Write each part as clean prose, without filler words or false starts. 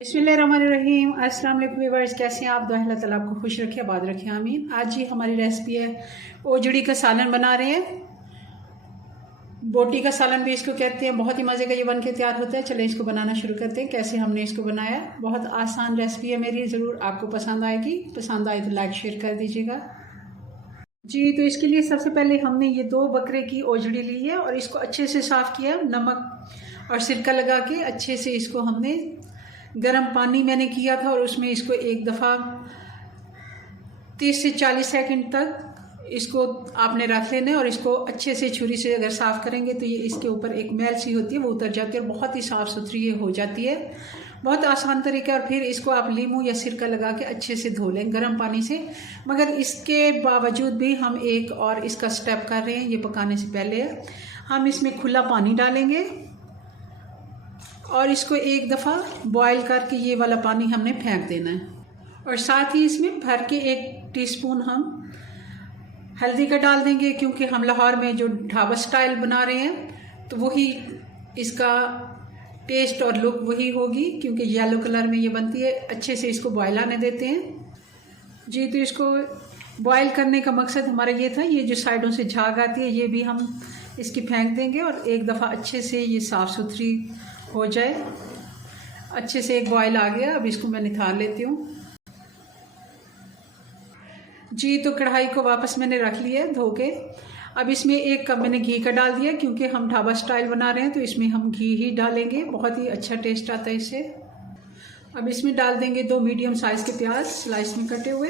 बिस्मिल्लाहिर्रहमानिर्रहीम। अस्सलाम वालेकुम व्यूअर्स, कैसे हैं आप? दुआ अल्लाह ताला आपको खुश रखे, आबाद रखे, आमीन। आज ही हमारी रेसिपी है ओजड़ी का सालन बना रहे हैं। बोटी का सालन भी इसको कहते हैं। बहुत ही मज़े का ये बन के तैयार होता है। चलें इसको बनाना शुरू करते हैं। कैसे हमने इसको बनाया, बहुत आसान रेसिपी है मेरी, ज़रूर आपको पसंद आएगी। पसंद आए तो लाइक शेयर कर दीजिएगा जी। तो इसके लिए सबसे पहले हमने ये 2 बकरे की ओजड़ी ली है और इसको अच्छे से साफ़ किया, नमक और सिरका लगा के अच्छे से इसको हमने गर्म पानी मैंने किया था और उसमें इसको एक दफ़ा 30 से 40 सेकंड तक इसको आपने रख लेना है। और इसको अच्छे से छुरी से अगर साफ़ करेंगे तो ये इसके ऊपर एक मैल सी होती है, वो उतर जाती है और बहुत ही साफ़ सुथरी ये हो जाती है। बहुत आसान तरीका है। और फिर इसको आप लीमू या सिरका लगा के अच्छे से धो लें गर्म पानी से। मगर इसके बावजूद भी हम एक और इसका स्टेप कर रहे हैं, ये पकाने से पहले हम इसमें खुला पानी डालेंगे और इसको एक दफ़ा बॉयल करके ये वाला पानी हमने फेंक देना है। और साथ ही इसमें भर के 1 टीस्पून हम हल्दी का डाल देंगे, क्योंकि हम लाहौर में जो ढाबा स्टाइल बना रहे हैं तो वही इसका टेस्ट और लुक वही होगी, क्योंकि येलो कलर में ये बनती है। अच्छे से इसको बॉयल आने देते हैं जी। तो इसको बॉयल करने का मकसद हमारा ये था, ये जो साइडों से झाग आती है ये भी हम इसकी फेंक देंगे और एक दफ़ा अच्छे से ये साफ़ सुथरी हो जाए। अच्छे से एक बॉयल आ गया, अब इसको मैं निकाल लेती हूँ जी। तो कढ़ाई को वापस मैंने रख लिया है धो के। अब इसमें 1 कप मैंने घी का डाल दिया, क्योंकि हम ढाबा स्टाइल बना रहे हैं तो इसमें हम घी ही डालेंगे, बहुत ही अच्छा टेस्ट आता है इससे। अब इसमें डाल देंगे 2 मीडियम साइज़ के प्याज स्लाइस में कटे हुए।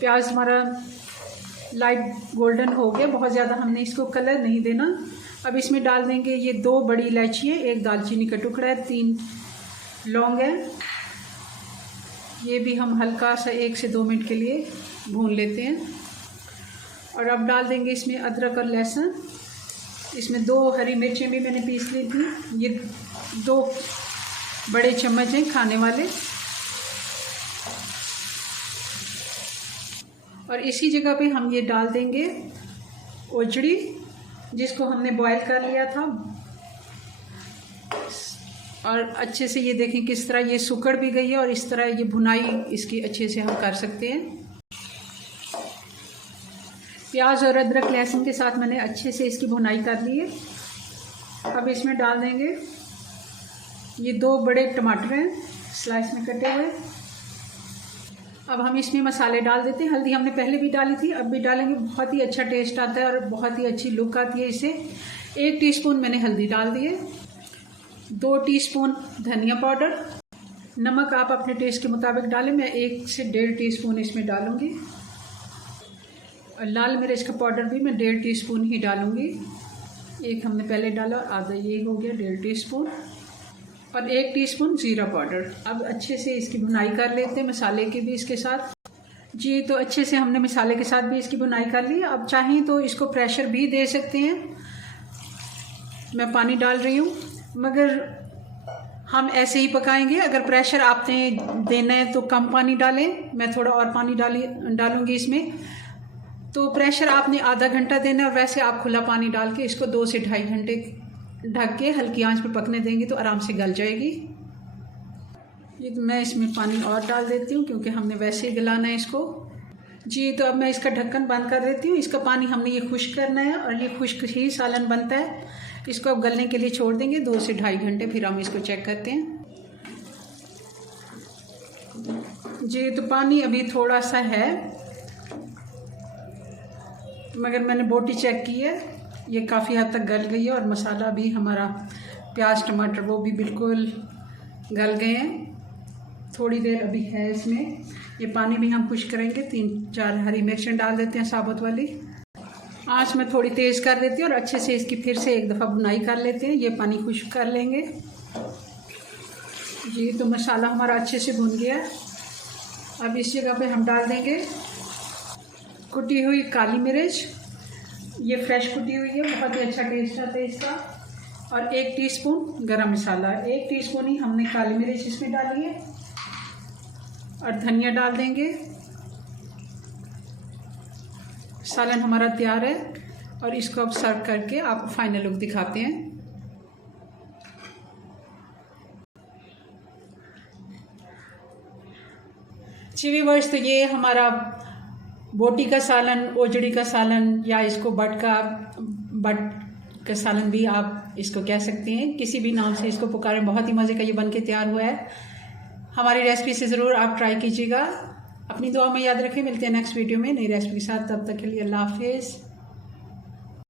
प्याज हमारा लाइट गोल्डन हो गया, बहुत ज़्यादा हमने इसको कलर नहीं देना। अब इसमें डाल देंगे ये 2 बड़ी इलायची है, 1 दालचीनी का टुकड़ा है, 3 लौंग है। ये भी हम हल्का सा 1 से 2 मिनट के लिए भून लेते हैं। और अब डाल देंगे इसमें अदरक और लहसुन। इसमें 2 हरी मिर्चें भी मैंने पीस ली थी, ये 2 बड़े चम्मच हैं खाने वाले। और इसी जगह पे हम ये डाल देंगे ओजड़ी, जिसको हमने बॉयल कर लिया था। और अच्छे से ये देखें किस तरह ये सुकड़ भी गई है और इस तरह ये भुनाई इसकी अच्छे से हम कर सकते हैं। प्याज और अदरक लहसुन के साथ मैंने अच्छे से इसकी भुनाई कर ली है। अब इसमें डाल देंगे ये 2 बड़े टमाटर हैं स्लाइस में कटे हुए। अब हम इसमें मसाले डाल देते हैं। हल्दी हमने पहले भी डाली थी, अब भी डालेंगे, बहुत ही अच्छा टेस्ट आता है और बहुत ही अच्छी लुक आती है इससे। 1 टीस्पून मैंने हल्दी डाल दी है, 2 टीस्पून धनिया पाउडर, नमक आप अपने टेस्ट के मुताबिक डालें, मैं 1 से 1.5 टीस्पून इसमें डालूंगी। और लाल मिर्च का पाउडर भी मैं 1.5 टीस्पून ही डालूंगी। 1 हमने पहले डाला और आधा ये हो गया 1.5 टीस्पून। और 1 टीस्पून ज़ीरा पाउडर। अब अच्छे से इसकी भुनाई कर लेते हैं मसाले की भी इसके साथ जी। तो अच्छे से हमने मसाले के साथ भी इसकी भुनाई कर ली। अब चाहें तो इसको प्रेशर भी दे सकते हैं, मैं पानी डाल रही हूँ, मगर हम ऐसे ही पकाएंगे। अगर प्रेशर आपने देना है तो कम पानी डालें, मैं थोड़ा और पानी डालूंगी इसमें। तो प्रेशर आपने आधा घंटा देना है और वैसे आप खुला पानी डाल के इसको 2 से 2.5 घंटे ढक के हल्की आंच पर पकने देंगे तो आराम से गल जाएगी। ये तो मैं इसमें पानी और डाल देती हूँ, क्योंकि हमने वैसे ही गलाना है इसको जी। तो अब मैं इसका ढक्कन बंद कर देती हूँ। इसका पानी हमने ये खुश्क करना है और ये खुश्क ही सालन बनता है। इसको अब गलने के लिए छोड़ देंगे 2 से 2.5 घंटे, फिर हम इसको चेक करते हैं जी। तो पानी अभी थोड़ा सा है, मगर मैंने बोटी चेक की है, ये काफ़ी हद तक गल गई है। और मसाला भी हमारा प्याज टमाटर वो भी बिल्कुल गल गए हैं। थोड़ी देर अभी है इसमें, ये पानी भी हम खुश्क करेंगे। 3-4 हरी मिर्चें डाल देते हैं साबुत वाली। आँच में थोड़ी तेज़ कर देती हूँ और अच्छे से इसकी फिर से एक दफ़ा भुनाई कर लेते हैं। ये पानी खुश्क कर लेंगे जी। तो मसाला हमारा अच्छे से भुन गया। अब इस जगह पे हम डाल देंगे कुटी हुई काली मिर्च, ये फ्रेश कुटी हुई है, बहुत ही अच्छा टेस्ट आता है इसका। और 1 टीस्पून गरम मसाला, 1 टीस्पून ही हमने काली मिर्च इसमें डाली है। और धनिया डाल देंगे। सालन हमारा तैयार है और इसको अब सर्व करके आपको फाइनल लुक दिखाते हैं। जी व्यूअर्स, तो ये हमारा बोटी का सालन, ओजड़ी का सालन, या इसको बट का सालन भी आप इसको कह सकते हैं, किसी भी नाम से इसको पुकारें। बहुत ही मज़े का ये बन के तैयार हुआ है। हमारी रेसिपी से ज़रूर आप ट्राई कीजिएगा। अपनी दुआ में याद रखें। मिलते हैं नेक्स्ट वीडियो में नई रेसिपी के साथ। तब तक के लिए अल्लाह हाफिज़।